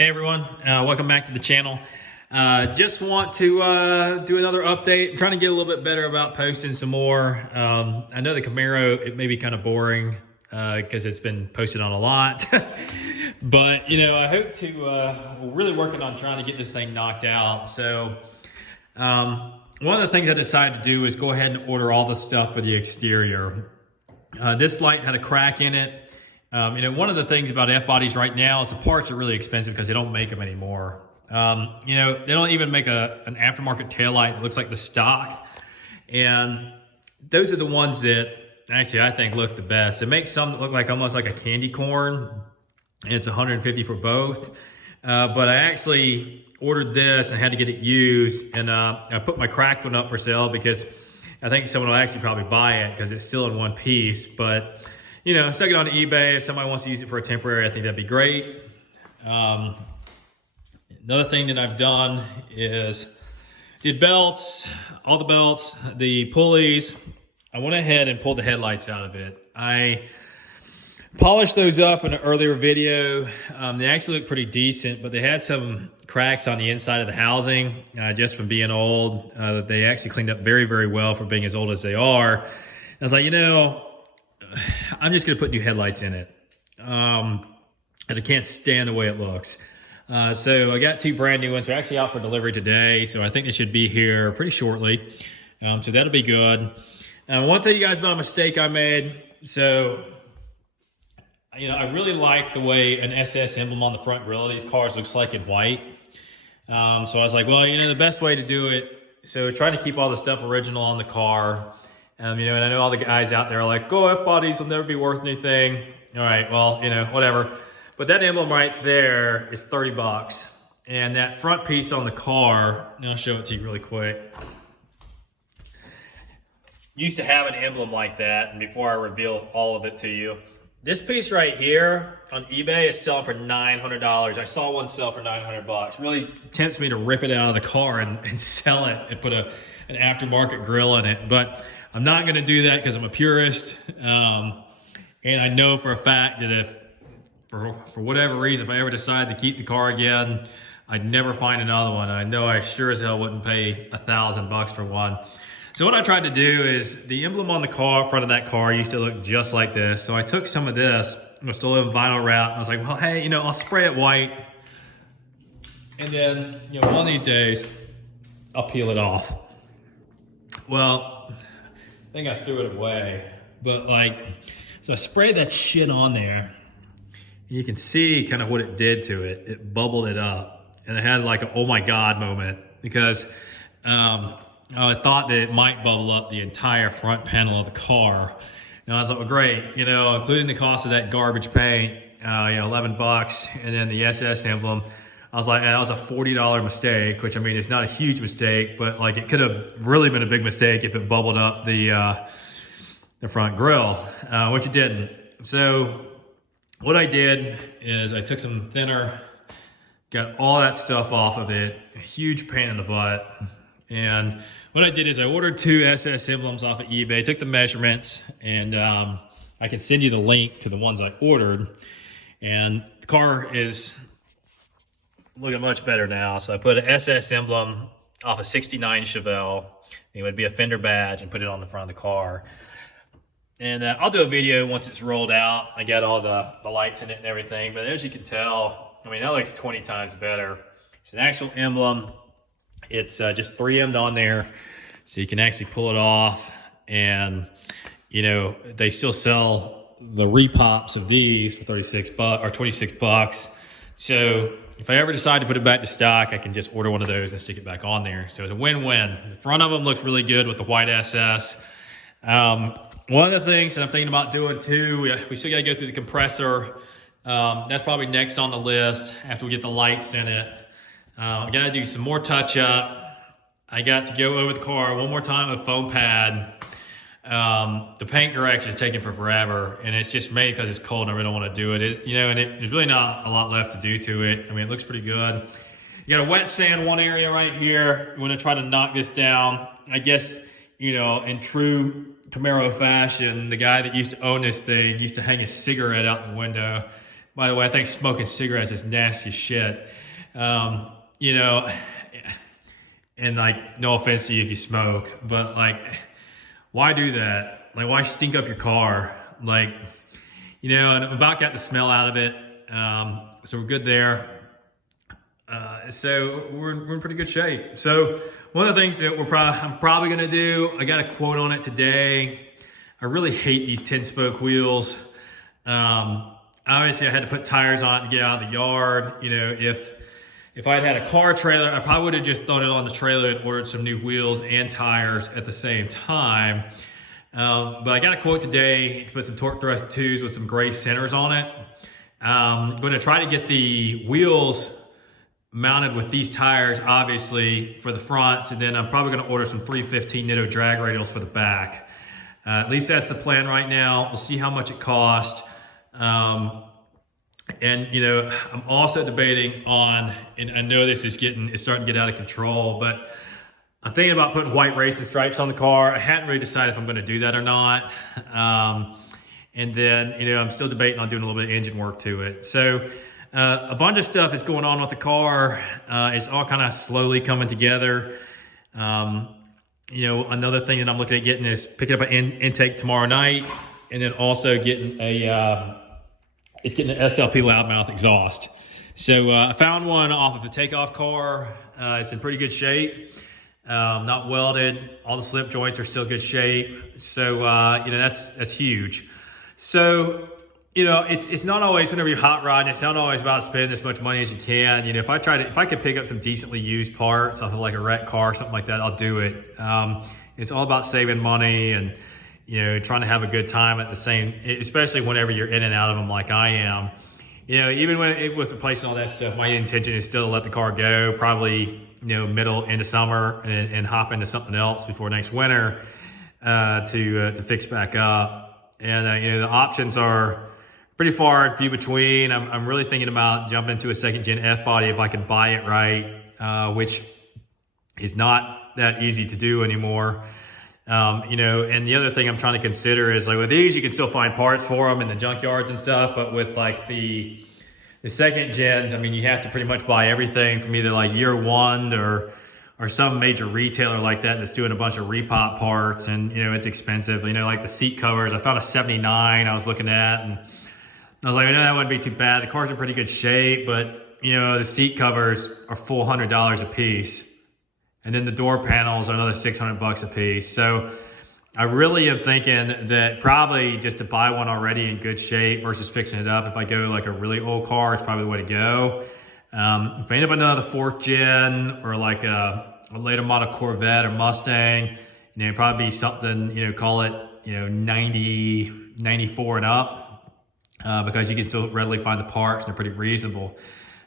Hey everyone, welcome back to the channel. Just want to do another update. I'm trying to get a little bit better about posting some more. I know the Camaro, it may be kind of boring because it's been posted on a lot. But, you know, I hope to, we're really working on trying to get this thing knocked out. So one of the things I decided to do is go ahead and order all the stuff for the exterior. This light had a crack in it. You know, one of the things about F-bodies right now is the parts are really expensive because they don't make them anymore. You know, they don't even make an aftermarket taillight that looks like the stock. And those are the ones that actually I think look the best. It makes some that look like almost like a candy corn, and it's $150 for both. But I actually ordered this and had to get it used, and I put my cracked one up for sale because I think someone will actually probably buy it because it's still in one piece. But you know, stick it on eBay. If somebody wants to use it for a temporary, I think that'd be great. Another thing that I've done is did belts, all the belts, the pulleys. I went ahead and pulled the headlights out of it. I polished those up in an earlier video. They actually look pretty decent, but they had some cracks on the inside of the housing just from being old. They actually cleaned up very, very well for being as old as they are. I was like, you know, I'm just gonna put new headlights in it, as I can't stand the way it looks. So I got two brand new ones. They're actually out for delivery today, so I think they should be here pretty shortly. So that'll be good. I want to tell you guys about a mistake I made. So, you know, I really like the way an SS emblem on the front grille of these cars looks like in white. So I was like, well, you know, the best way to do it, so trying to keep all the stuff original on the car. You know, and I know all the guys out there are like, go F-bodies will never be worth anything. All right, well, you know, whatever. But that emblem right there is 30 bucks. And that front piece on the car, and I'll show it to you really quick. Used to have an emblem like that, and before I reveal all of it to you, this piece right here on eBay is selling for $900. I saw one sell for 900 bucks. Really tempts me to rip it out of the car and sell it and put an aftermarket grill in it. But I'm not gonna do that because I'm a purist. And I know for a fact that if, for whatever reason, if I ever decide to keep the car again, I'd never find another one. I know I sure as hell wouldn't pay $1,000 for one. So what I tried to do is the emblem on the car, front of that car used to look just like this. So I took some of this, it was still in vinyl wrap. I was like, well, hey, you know, I'll spray it white. And then, you know, one of these days, I'll peel it off. Well, I think I threw it away. But like, so I sprayed that shit on there. You can see kind of what it did to it. It bubbled it up. And I had like a oh my God moment because I thought that it might bubble up the entire front panel of the car. And I was like, well, great, you know, including the cost of that garbage paint, you know, 11 bucks, and then the SS emblem. I was like, that was a $40 mistake, which I mean, it's not a huge mistake, but like it could have really been a big mistake if it bubbled up the front grille, which it didn't. So what I did is I took some thinner, got all that stuff off of it, a huge pain in the butt. And what I did is I ordered two SS emblems off of eBay, took the measurements, and I can send you the link to the ones I ordered. And the car is looking much better now. So I put an SS emblem off a 69 Chevelle. It would be a fender badge and put it on the front of the car. And I'll do a video once it's rolled out. I got all the lights in it and everything. But as you can tell, I mean, that looks 20 times better. It's an actual emblem. It's just 3M'd on there, so you can actually pull it off. And, you know, they still sell the repops of these for 36 bucks or 26 bucks. So if I ever decide to put it back to stock, I can just order one of those and stick it back on there. So it's a win-win. The front of them looks really good with the white SS. One of the things that I'm thinking about doing too, we still gotta go through the compressor. That's probably next on the list after we get the lights in it. I gotta do some more touch up. I got to go over the car one more time with foam pad. The paint correction is taking forever, and it's just mainly because it's cold and I really don't want to do it. You know, and there's really not a lot left to do to it. I mean, it looks pretty good. You got a wet sand one area right here. You want to try to knock this down. I guess, you know, in true Camaro fashion, the guy that used to own this thing used to hang a cigarette out the window By the way, I think smoking cigarettes is nasty shit. You know, and like, no offense to you if you smoke, but like, why do that? Like, why stink up your car? Like, you know, and I about got the smell out of it. So we're good there. So we're in pretty good shape. So one of the things that I'm probably gonna do, I got a quote on it today. I really hate these 10-spoke wheels. Obviously I had to put tires on it to get out of the yard. You know, if I'd had a car trailer, I probably would have just thrown it on the trailer and ordered some new wheels and tires at the same time. But I got a quote today to put some torque thrust 2s with some gray centers on it. I'm going to try to get the wheels mounted with these tires, obviously, for the fronts, and then I'm probably going to order some 315 Nitto drag radials for the back. At least that's the plan right now. We'll see how much it costs. And you know, I'm also debating on, and I know this is starting to get out of control, but I'm thinking about putting white racing stripes on the car. I hadn't really decided if I'm going to do that or not. And then, you know, I'm still debating on doing a little bit of engine work to it. So a bunch of stuff is going on with the car. It's all kind of slowly coming together. You know, another thing that I'm looking at getting is picking up an intake tomorrow night, and then also getting an SLP loudmouth exhaust. So I found one off of a takeoff car. It's in pretty good shape. Not welded. All the slip joints are still good shape. So you know, that's huge. So you know, it's not always, whenever you're hot rodding, it's not always about spending as much money as you can. You know, if I could pick up some decently used parts off of like a wrecked car or something like that, I'll do it. It's all about saving money and, you know, trying to have a good time at the same, especially whenever you're in and out of them like I am. You know, even with replacing all that stuff, my intention is still to let the car go, probably, you know, middle into summer, and hop into something else before next winter to fix back up. And you know, the options are pretty far and few between. I'm really thinking about jumping into a second gen F body if I can buy it right, which is not that easy to do anymore. You know, and the other thing I'm trying to consider is, like, with these, you can still find parts for them in the junkyards and stuff, but with like the second gens, I mean, you have to pretty much buy everything from either like Year One or some major retailer like that that's doing a bunch of repop parts, and you know, it's expensive. You know, like the seat covers, I found a 79 I was looking at, and I was like, I know that wouldn't be too bad. The car's in pretty good shape, but you know, the seat covers are full $100 a piece. And then the door panels are another $600 a piece. So I really am thinking that probably just to buy one already in good shape versus fixing it up, if I go like a really old car, is probably the way to go. If I end up another 4th gen or like a later model Corvette or Mustang, you know, probably be something, you know, call it, you know, 90, 94 and up, because you can still readily find the parts and they're pretty reasonable.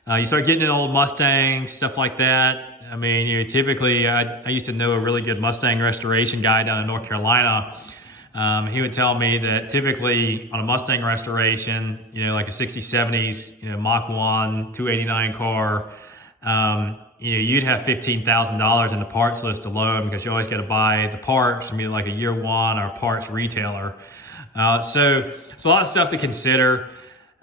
You start getting into old Mustangs, stuff like that. I mean, you know, typically, I used to know a really good Mustang restoration guy down in North Carolina. He would tell me that typically on a Mustang restoration, you know, like a 60s, 70s, you know, Mach 1, 289 car, you know, you'd have $15,000 in the parts list alone, because you always got to buy the parts from either like a Year One or a parts retailer. So it's a lot of stuff to consider.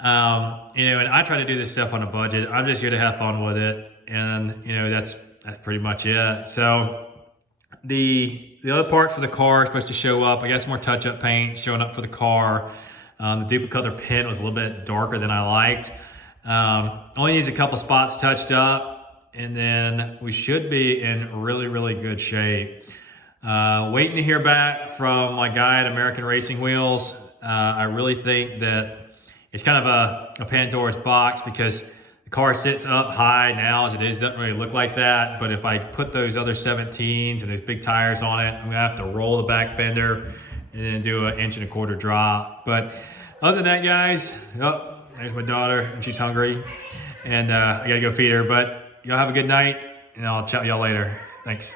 You know, and I try to do this stuff on a budget. I'm just here to have fun with it. And, you know, that's pretty much it. So the other parts for the car are supposed to show up. I got some more touch-up paint showing up for the car. The Duplicolor pen was a little bit darker than I liked. Only needs a couple spots touched up, and then we should be in really, really good shape. Waiting to hear back from my guy at American Racing Wheels. I really think that it's kind of a Pandora's box, because the car sits up high now as it is. It doesn't really look like that. But if I put those other 17s and those big tires on it, I'm going to have to roll the back fender and then do an 1.25 inch drop. But other than that, guys, oh, there's my daughter, and she's hungry. And I got to go feed her. But y'all have a good night, and I'll chat with y'all later. Thanks.